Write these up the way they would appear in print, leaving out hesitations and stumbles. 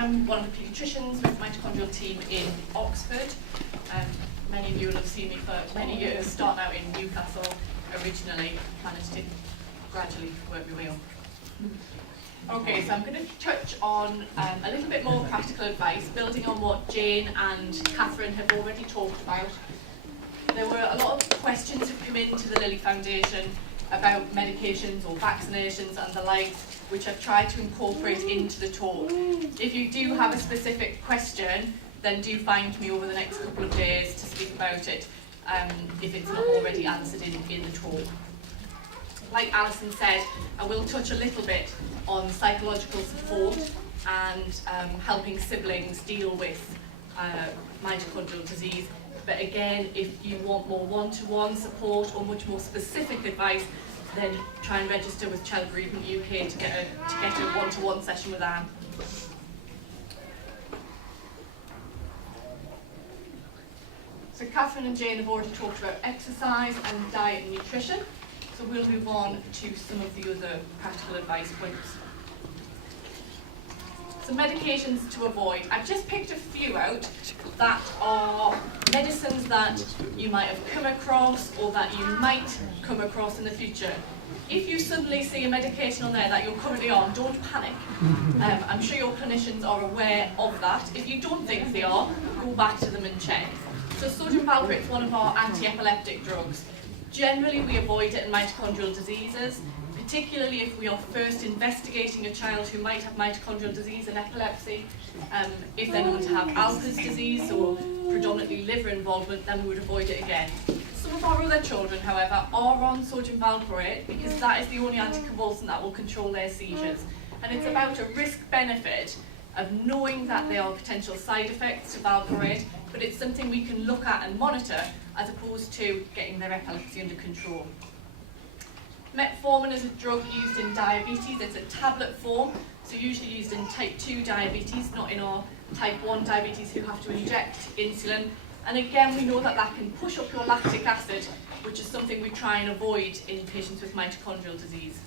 I'm one of the paediatricians with the mitochondrial team in Oxford. Many of you will have seen me for many years, starting out in Newcastle originally, managed to gradually work my way up. Okay, so I'm going to touch on a little bit more practical advice, building on what Jane and Catherine have already talked about. There were a lot of questions that come into the Lily Foundation about medications or vaccinations and the like, which I've tried to incorporate into the talk. If you do have a specific question, then do find me over the next couple of days to speak about it, if it's not already answered in the talk. Like Alison said, I will touch a little bit on psychological support and helping siblings deal with mitochondrial disease. But again, if you want more one-to-one support or much more specific advice, then try and register with Child Bereavement UK to get a one-to-one session with Anne. So Catherine and Jane have already talked about exercise and diet and nutrition. So we'll move on to some of the other practical advice points. So medications to avoid. I've just picked a few out that are medicines that you might have come across or that you might come across in the future. If you suddenly see a medication on there that you're currently on, don't panic. I'm sure your clinicians are aware of that. If you don't think they are, go back to them and check. So sodium valproate is one of our anti-epileptic drugs. Generally, we avoid it in mitochondrial diseases, particularly if we are first investigating a child who might have mitochondrial disease and epilepsy. If they're known to have Alpers disease or predominantly liver involvement, then we would avoid it again. Some of our other children, however, are on sodium valproate because that is the only anticonvulsant that will control their seizures. And it's about a risk-benefit of knowing that there are potential side effects to valproate, but it's something we can look at and monitor as opposed to getting their epilepsy under control. Metformin is a drug used in diabetes. It's a tablet form, so usually used in type 2 diabetes, not in our type 1 diabetes who have to inject insulin. And again, we know that that can push up your lactic acid, which is something we try and avoid in patients with mitochondrial disease.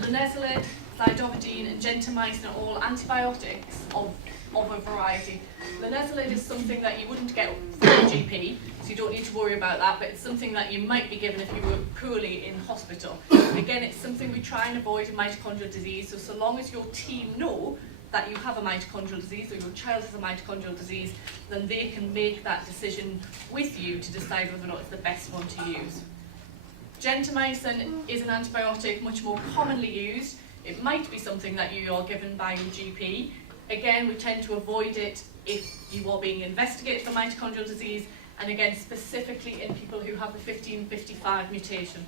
Linezolid, thiodovidine and gentamicin are all antibiotics of a variety. Linezolid is something that you wouldn't get from a GP, so you don't need to worry about that, but it's something that you might be given if you were poorly in hospital. Again, it's something we try and avoid in mitochondrial disease, so long as your team know that you have a mitochondrial disease or your child has a mitochondrial disease, then they can make that decision with you to decide whether or not it's the best one to use. Gentamicin is an antibiotic much more commonly used. It might be something that you are given by your GP. Again, we tend to avoid it if you are being investigated for mitochondrial disease, and again, specifically in people who have the 1555 mutation.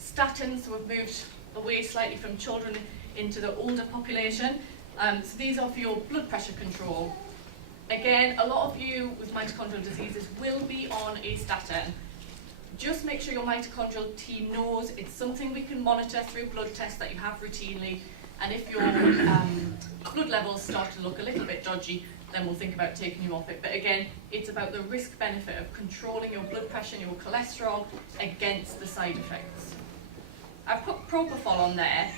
Statins, so we've moved away slightly from children into the older population. So these are for your blood pressure control. Again, a lot of you with mitochondrial diseases will be on a statin. Just make sure your mitochondrial team knows it's something we can monitor through blood tests that you have routinely, and if your blood levels start to look a little bit dodgy, then we'll think about taking you off it. But again, it's about the risk-benefit of controlling your blood pressure and your cholesterol against the side effects. I've put propofol on there.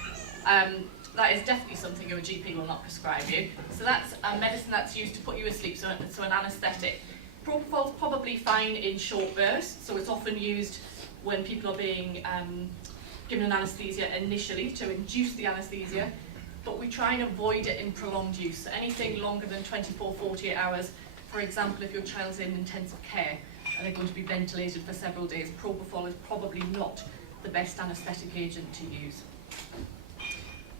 That is definitely something your GP will not prescribe you. So that's a medicine that's used to put you asleep, so an anaesthetic. Propofol is probably fine in short bursts, so it's often used when people are being given an anaesthesia initially to induce the anaesthesia, but we try and avoid it in prolonged use. Anything longer than 24, 48 hours, for example, if your child's in intensive care and they're going to be ventilated for several days, propofol is probably not the best anaesthetic agent to use.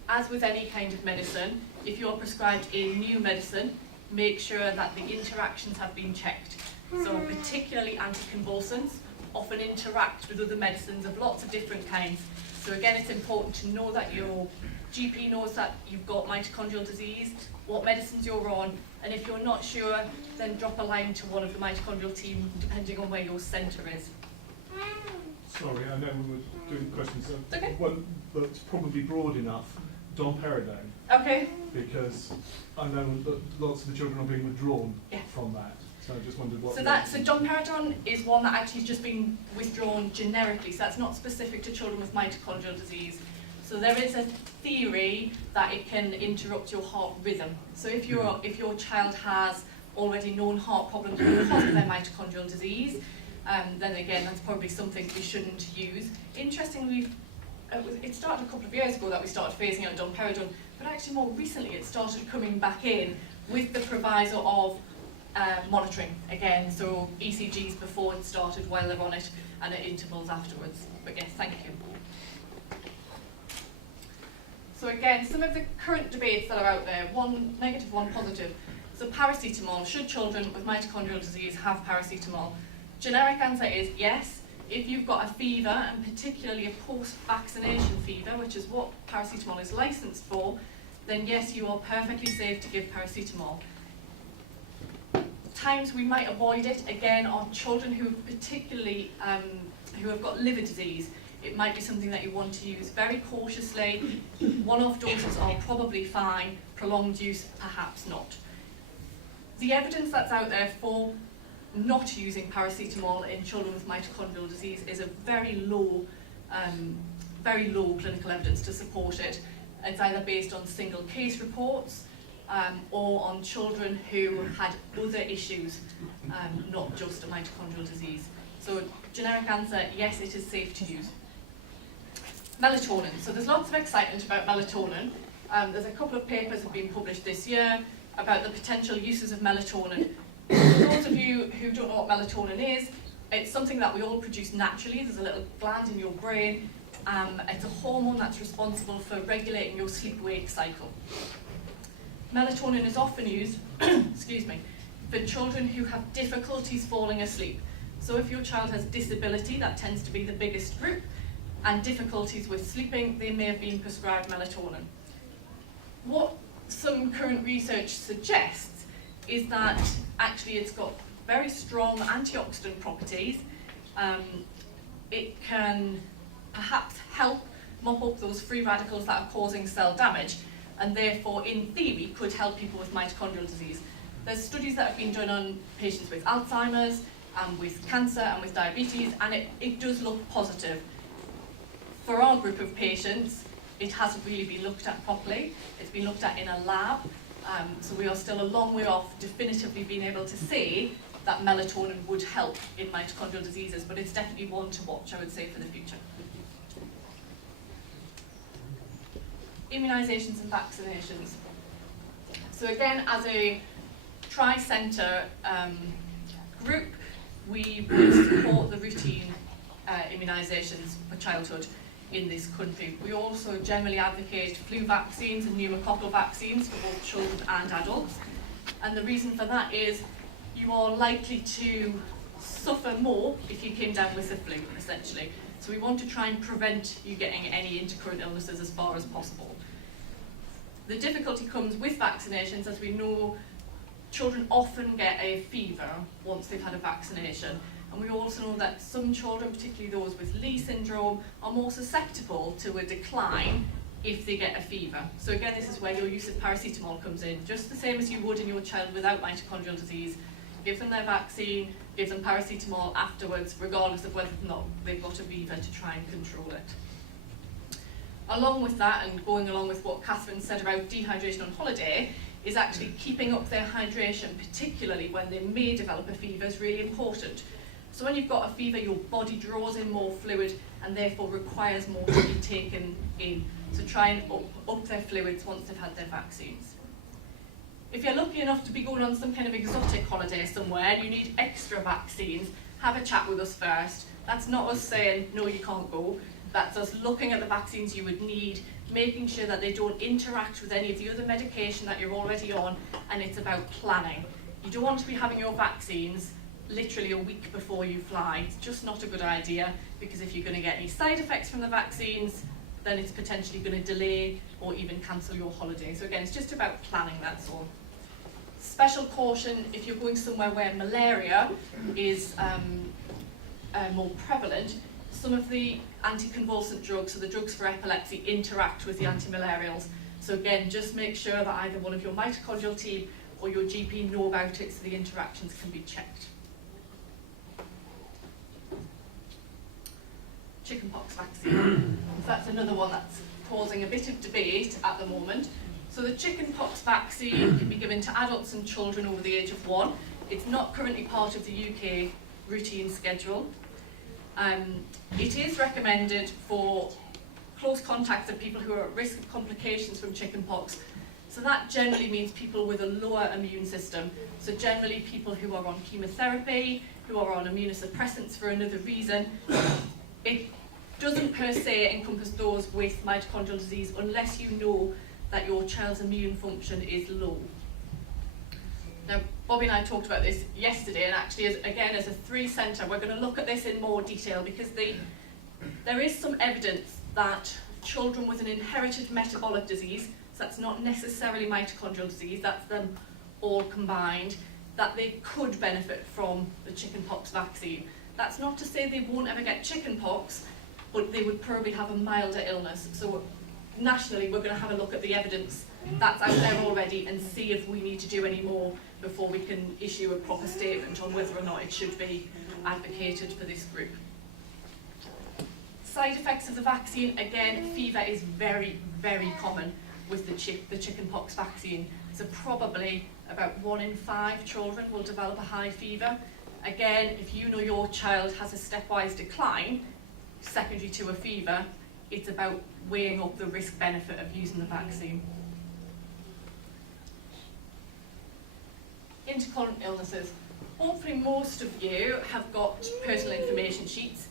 As with any kind of medicine, if you're prescribed a new medicine, make sure that the interactions have been checked. So particularly anticonvulsants often interact with other medicines of lots of different kinds. So again, it's important to know that your GP knows that you've got mitochondrial disease, what medicines you're on, and if you're not sure, then drop a line to one of the mitochondrial team, depending on where your centre is. Sorry, I know we were doing questions. Okay. One that's probably broad enough, domperidone. Okay. Because I know that lots of the children are being withdrawn Yeah. from that. So I just wondered what... So domperidone is one that actually has just been withdrawn generically, so that's not specific to children with mitochondrial disease. So there is a theory that it can interrupt your heart rhythm. So if your child has already known heart problems because of their mitochondrial disease, then again, that's probably something we shouldn't use. Interestingly, it started a couple of years ago that we started phasing out domperidone, but actually more recently it started coming back in with the proviso of monitoring again, so ECGs before it started, while they're on it, and at intervals afterwards. But yes, thank you. So again, some of the current debates that are out there, one negative, one positive. So paracetamol, should children with mitochondrial disease have paracetamol? Generic answer is yes. If you've got a fever, and particularly a post-vaccination fever, which is what paracetamol is licensed for, then yes, you are perfectly safe to give paracetamol. Times we might avoid it, again, are children who particularly, who have got liver disease. It might be something that you want to use very cautiously. One-off doses are probably fine, prolonged use perhaps not. The evidence that's out there for not using paracetamol in children with mitochondrial disease is a very low clinical evidence to support it. It's either based on single case reports or on children who had other issues, not just a mitochondrial disease. So generic answer, yes, it is safe to use. Melatonin. So there's lots of excitement about melatonin. There's a couple of papers that have been published this year about the potential uses of melatonin. For those of you who don't know what melatonin is, it's something that we all produce naturally. There's a little gland in your brain. It's a hormone that's responsible for regulating your sleep-wake cycle. Melatonin is often used excuse me, for children who have difficulties falling asleep. So if your child has disability, that tends to be the biggest group, and difficulties with sleeping, they may have been prescribed melatonin. What some current research suggests is that actually it's got very strong antioxidant properties. It can perhaps help mop up those free radicals that are causing cell damage, and therefore, in theory, could help people with mitochondrial disease. There's studies that have been done on patients with Alzheimer's, with cancer, and with diabetes, and it does look positive. For our group of patients, it hasn't really been looked at properly. It's been looked at in a lab, so we are still a long way off definitively being able to say that melatonin would help in mitochondrial diseases, but it's definitely one to watch, I would say, for the future. Immunisations and vaccinations. So again, as a tri-centre group, we support the routine immunisations for childhood in this country. We also generally advocate flu vaccines and pneumococcal vaccines for both children and adults. And the reason for that is you are likely to suffer more if you came down with the flu, essentially. So we want to try and prevent you getting any intercurrent illnesses as far as possible. The difficulty comes with vaccinations, as we know children often get a fever once they've had a vaccination. And we also know that some children, particularly those with Lee syndrome, are more susceptible to a decline if they get a fever. So again, this is where your use of paracetamol comes in, just the same as you would in your child without mitochondrial disease. Give them their vaccine, give them paracetamol afterwards, regardless of whether or not they've got a fever, to try and control it. Along with that, and going along with what Catherine said about dehydration on holiday, is actually keeping up their hydration, particularly when they may develop a fever, is really important. So when you've got a fever, your body draws in more fluid and therefore requires more to be taken in. So try and up their fluids once they've had their vaccines. If you're lucky enough to be going on some kind of exotic holiday somewhere and you need extra vaccines, have a chat with us first. That's not us saying, no, you can't go. That's us looking at the vaccines you would need, making sure that they don't interact with any of the other medication that you're already on, and it's about planning. You don't want to be having your vaccines literally a week before you fly. It's just not a good idea, because if you're going to get any side effects from the vaccines, then it's potentially going to delay or even cancel your holiday. So again, it's just about planning, that's all. Special caution if you're going somewhere where malaria is more prevalent. Some of the anticonvulsant drugs, so the drugs for epilepsy, interact with the antimalarials. So again, just make sure that either one of your mitochondrial team or your GP know about it so the interactions can be checked. Chickenpox vaccine. So that's another one that's causing a bit of debate at the moment. So the chickenpox vaccine can be given to adults and children over the age of 1. It's not currently part of the UK routine schedule. It is recommended for close contacts of people who are at risk of complications from chickenpox. So that generally means people with a lower immune system. So generally people who are on chemotherapy, who are on immunosuppressants for another reason. It doesn't per se encompass those with mitochondrial disease unless you know that your child's immune function is low. Now, Bobby and I talked about this yesterday, and actually, as a 3-centre, we're going to look at this in more detail because there is some evidence that children with an inherited metabolic disease, so that's not necessarily mitochondrial disease, that's them all combined, that they could benefit from the chickenpox vaccine. That's not to say they won't ever get chickenpox, but they would probably have a milder illness. So nationally, we're going to have a look at the evidence that's out there already and see if we need to do any more before we can issue a proper statement on whether or not it should be advocated for this group. Side effects of the vaccine, again, fever is very, very common with the chickenpox vaccine. So probably about 1 in 5 children will develop a high fever. Again, if you know your child has a stepwise decline secondary to a fever, it's about weighing up the risk-benefit of using the vaccine. Intercurrent illnesses. Hopefully most of you have got personal information sheets.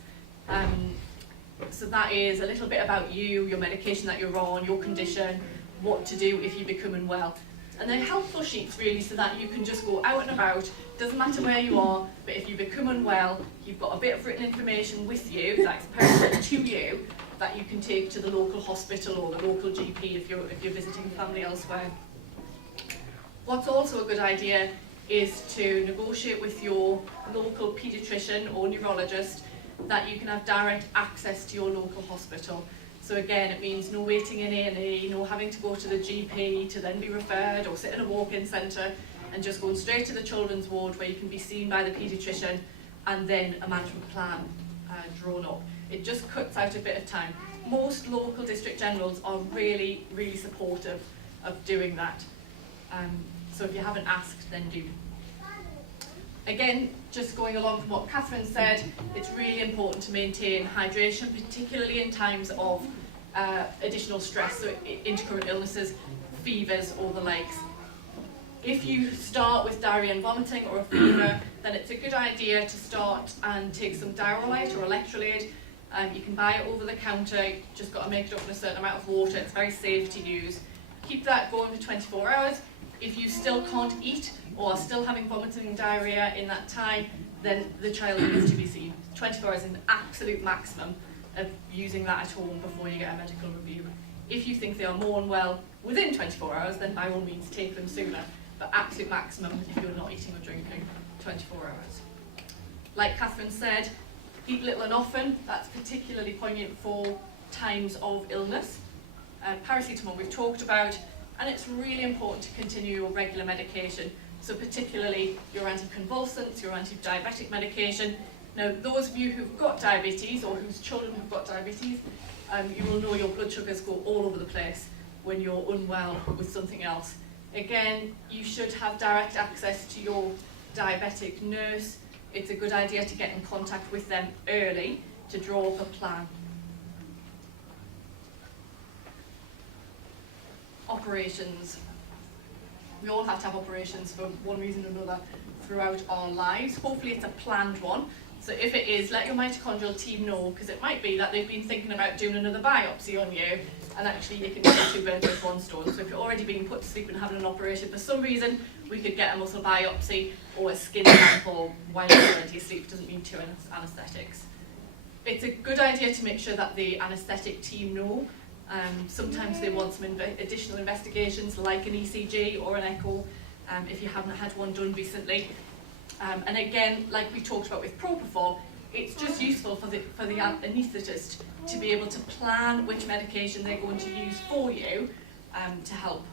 So that is a little bit about you, your medication that you're on, your condition, what to do if you become unwell. And they're helpful sheets really so that you can just go out and about, doesn't matter where you are, but if you become unwell, you've got a bit of written information with you that's personal to you that you can take to the local hospital or the local GP if you're visiting family elsewhere. What's also a good idea is to negotiate with your local paediatrician or neurologist that you can have direct access to your local hospital. So again, it means no waiting in A&E, no having to go to the GP to then be referred or sit in a walk-in centre, and just going straight to the children's ward where you can be seen by the paediatrician and then a management plan drawn up. It just cuts out a bit of time. Most local district generals are really, really supportive of doing that. So if you haven't asked, then do. Again, just going along from what Catherine said, it's really important to maintain hydration, particularly in times of additional stress, so intercurrent illnesses, fevers or the likes. If you start with diarrhea and vomiting or a fever, then it's a good idea to start and take some Diarrolite or electrolyte. You can buy it over the counter, you've just got to make it up in a certain amount of water, it's very safe to use. Keep that going for 24 hours. If you still can't eat or are still having vomiting and diarrhea in that time, then the child needs to be seen. 24 hours is an absolute maximum of using that at home before you get a medical review. If you think they are more unwell within 24 hours, then by all means take them sooner. But absolute maximum if you're not eating or drinking, 24 hours. Like Catherine said, eat little and often. That's particularly poignant for times of illness. Paracetamol we've talked about, and it's really important to continue your regular medication. So particularly your anticonvulsants, your anti-diabetic medication. Now, those of you who've got diabetes or whose children have got diabetes, you will know your blood sugars go all over the place when you're unwell with something else. Again, you should have direct access to your diabetic nurse. It's a good idea to get in contact with them early to draw up a plan. Operations. We all have to have operations for one reason or another throughout our lives. Hopefully it's a planned one. So if it is, let your mitochondrial team know, because it might be that they've been thinking about doing another biopsy on you, and actually you can do 2 birds with 1 stone. So if you're already being put to sleep and having an operation for some reason, we could get a muscle biopsy or a skin sample while you're already asleep. It doesn't mean 2 anaesthetics. It's a good idea to make sure that the anaesthetic team know. Sometimes they want some additional investigations like an ECG or an echo if you haven't had one done recently. And again, like we talked about with propofol, it's just useful for the anaesthetist to be able to plan which medication they're going to use for you to help.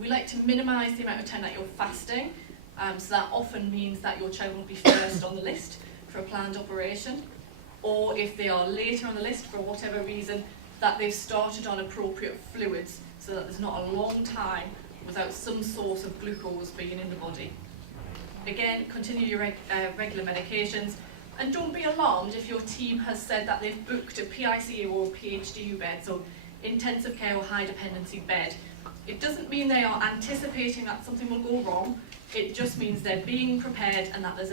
We like to minimise the amount of time that you're fasting, so that often means that your child will be first on the list for a planned operation. Or if they are later on the list for whatever reason, that they've started on appropriate fluids so that there's not a long time without some source of glucose being in the body. Again, continue your regular medications, and don't be alarmed if your team has said that they've booked a PICU or PHDU bed, so intensive care or high dependency bed. It doesn't mean they are anticipating that something will go wrong, it just means they're being prepared and that there's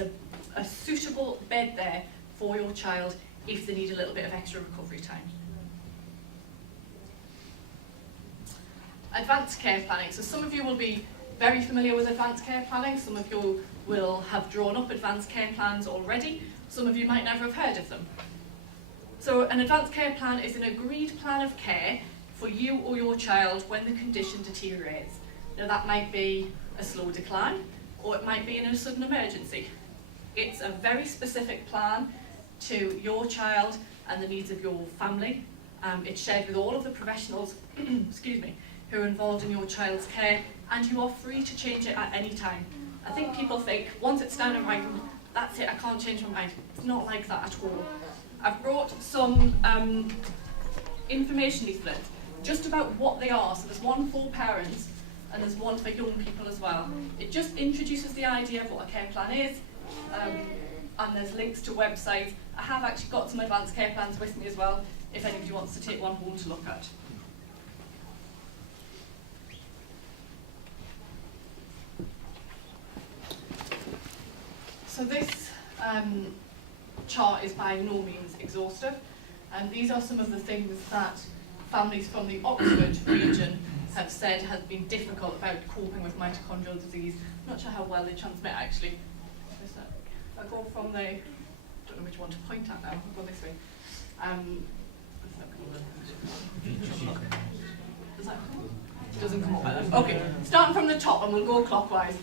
a suitable bed there for your child if they need a little bit of extra recovery time. Advanced care planning. So some of you will be very familiar with advanced care planning, some of you will have drawn up advanced care plans already, some of you might never have heard of them. So an advanced care plan is an agreed plan of care for you or your child when the condition deteriorates. Now that might be a slow decline, or it might be in a sudden emergency. It's a very specific plan to your child and the needs of your family. It's shared with all of the professionals excuse me, who are involved in your child's care, and you are free to change it at any time. I think people think, once it's down in writing, that's it, I can't change my mind. It's not like that at all. I've brought some information leaflets just about what they are. So there's one for parents and there's one for young people as well. It just introduces the idea of what a care plan is, and there's links to websites. I have actually got some advanced care plans with me as well, if anybody wants to take one home to look at. So this chart is by no means exhaustive, and these are some of the things that families from the Oxford region have said has been difficult about coping with mitochondrial disease. I'm not sure how well they transmit actually. If I go from the, I don't know which one to point at now, I'll go this way. Does that come up? Doesn't come up. Okay, starting from the top and we'll go clockwise.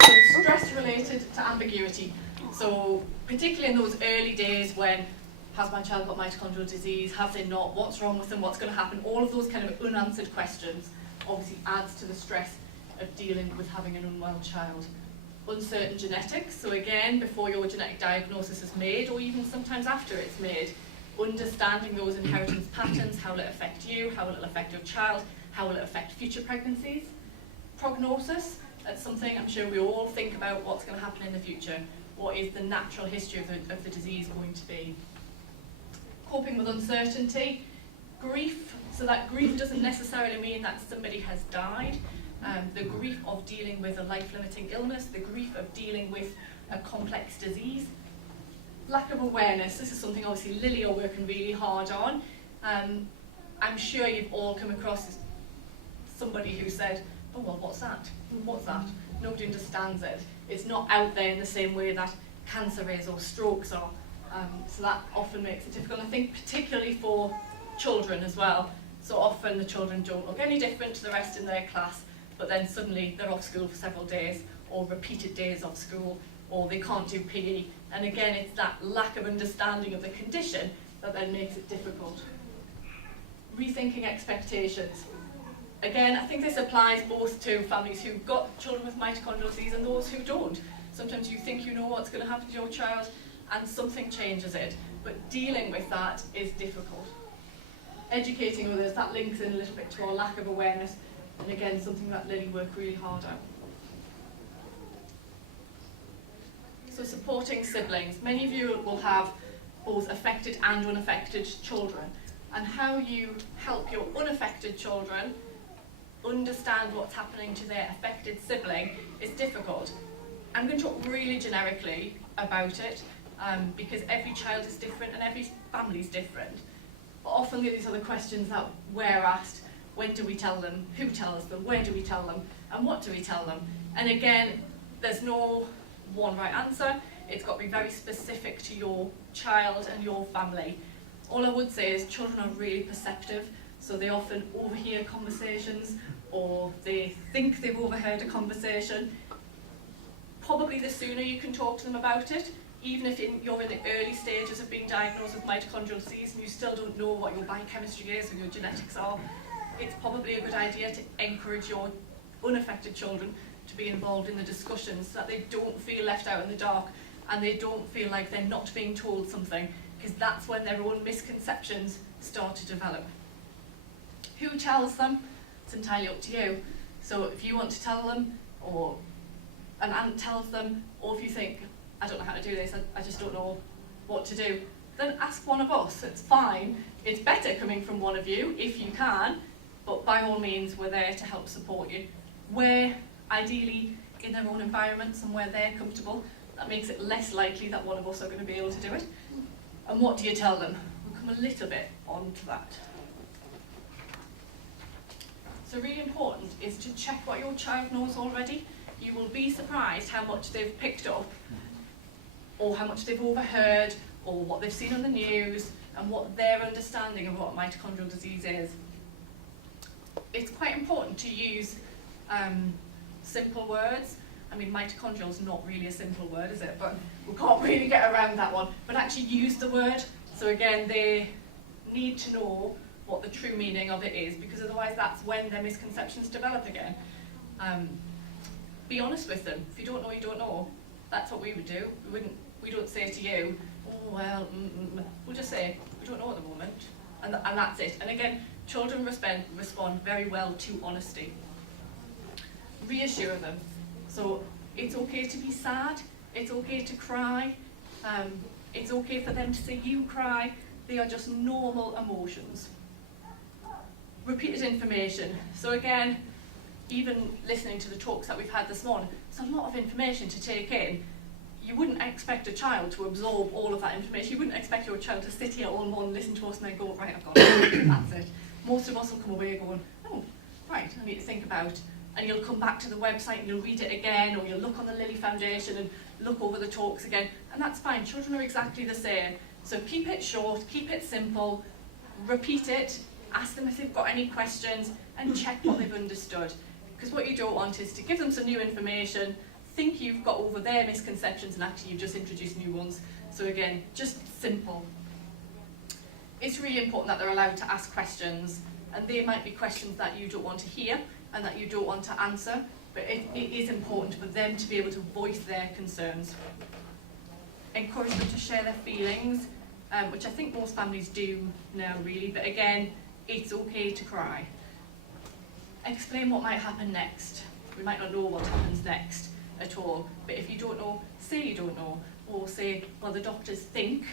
So stress related to ambiguity. So particularly in those early days when, has my child got mitochondrial disease, have they not, what's wrong with them, what's going to happen, all of those kind of unanswered questions obviously adds to the stress of dealing with having an unwell child. Uncertain genetics, so again, before your genetic diagnosis is made, or even sometimes after it's made, understanding those inheritance patterns, how will it affect you, how will it affect your child, how will it affect future pregnancies. Prognosis, that's something I'm sure we all think about, what's going to happen in the future. What is the natural history of the disease going to be? Coping with uncertainty. Grief, so that grief doesn't necessarily mean that somebody has died. The grief of dealing with a life-limiting illness, the grief of dealing with a complex disease. Lack of awareness, this is something obviously Lily are working really hard on. I'm sure you've all come across somebody who said, oh well, what's that? What's that? Nobody understands it. It's not out there in the same way that cancer is or strokes are. So that often makes it difficult. I think particularly for children as well. So often the children don't look any different to the rest in their class, but then suddenly they're off school for several days, or repeated days off school, or they can't do PE. And again, it's that lack of understanding of the condition that then makes it difficult. Rethinking expectations. Again, I think this applies both to families who've got children with mitochondrial disease and those who don't. Sometimes you think you know what's going to happen to your child and something changes it, but dealing with that is difficult. Educating others, that links in a little bit to our lack of awareness, and again, something that Lily worked really hard at. So supporting siblings. Many of you will have both affected and unaffected children, and how you help your unaffected children understand what's happening to their affected sibling is difficult. I'm going to talk really generically about it because every child is different and every family is different. But often these are the questions that we're asked: when do we tell them, who tells them, where do we tell them, and what do we tell them? And again, there's no one right answer. It's got to be very specific to your child and your family. All I would say is children are really perceptive, so they often overhear conversations or they think they've overheard a conversation. Probably the sooner you can talk to them about it, even if you're in the early stages of being diagnosed with mitochondrial disease and you still don't know what your biochemistry is or your genetics are, it's probably a good idea to encourage your unaffected children to be involved in the discussions so that they don't feel left out in the dark and they don't feel like they're not being told something, because that's when their own misconceptions start to develop. Who tells them? It's entirely up to you. So if you want to tell them, or an aunt tells them, or if you think, I don't know how to do this, I just don't know what to do, then ask one of us. It's fine. It's better coming from one of you if you can, but by all means, we're there to help support you. We're ideally in their own environments and where they're comfortable. That makes it less likely that one of us are going to be able to do it. And what do you tell them? We'll come a little bit on to that. So really important is to check what your child knows already. You will be surprised how much they've picked up, or how much they've overheard, or what they've seen on the news, and what their understanding of what mitochondrial disease is. It's quite important to use simple words. I mean, mitochondrial is not really a simple word, is it? But we can't really get around that one. But actually use the word. So again, they need to know what the true meaning of it is, because otherwise that's when their misconceptions develop again. Be honest with them. If you don't know, you don't know. That's what we would do. We don't say to you, oh well, we'll just say, we don't know at the moment. And that's it. And again, children respond very well to honesty. Reassure them. So it's okay to be sad, it's okay to cry, it's okay for them to see you cry. They are just normal emotions. Repeated information. So again, even listening to the talks that we've had this morning, there's a lot of information to take in. You wouldn't expect a child to absorb all of that information. You wouldn't expect your child to sit here all morning, listen to us and then go, right, I've got it, that's it. Most of us will come away going, oh, right, I need to think about. And you'll come back to the website and you'll read it again, or you'll look on the Lily Foundation and look over the talks again, and that's fine. Children are exactly the same. So keep it short, keep it simple, repeat it, ask them if they've got any questions, and check what they've understood. Because what you don't want is to give them some new information, think you've got over their misconceptions, and actually you've just introduced new ones. So again, just simple. It's really important that they're allowed to ask questions, and they might be questions that you don't want to hear and that you don't want to answer, but it is important for them to be able to voice their concerns. Encourage them to share their feelings, which I think most families do now really, but again, it's okay to cry. Explain what might happen next. We might not know what happens next at all, but if you don't know, say you don't know, or say, well, the doctors think, ...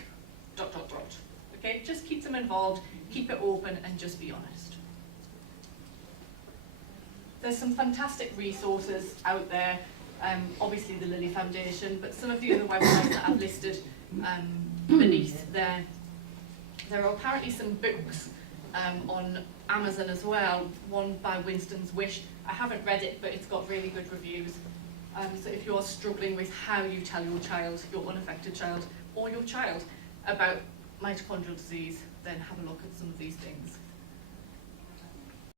Okay, just keep them involved, keep it open, and just be honest. There's some fantastic resources out there, obviously the Lily Foundation, but some of the other websites that I've listed beneath there. There are apparently some books on Amazon as well, one by Winston's Wish. I haven't read it, but it's got really good reviews. So if you're struggling with how you tell your child, your unaffected child, or your child about mitochondrial disease, then have a look at some of these things.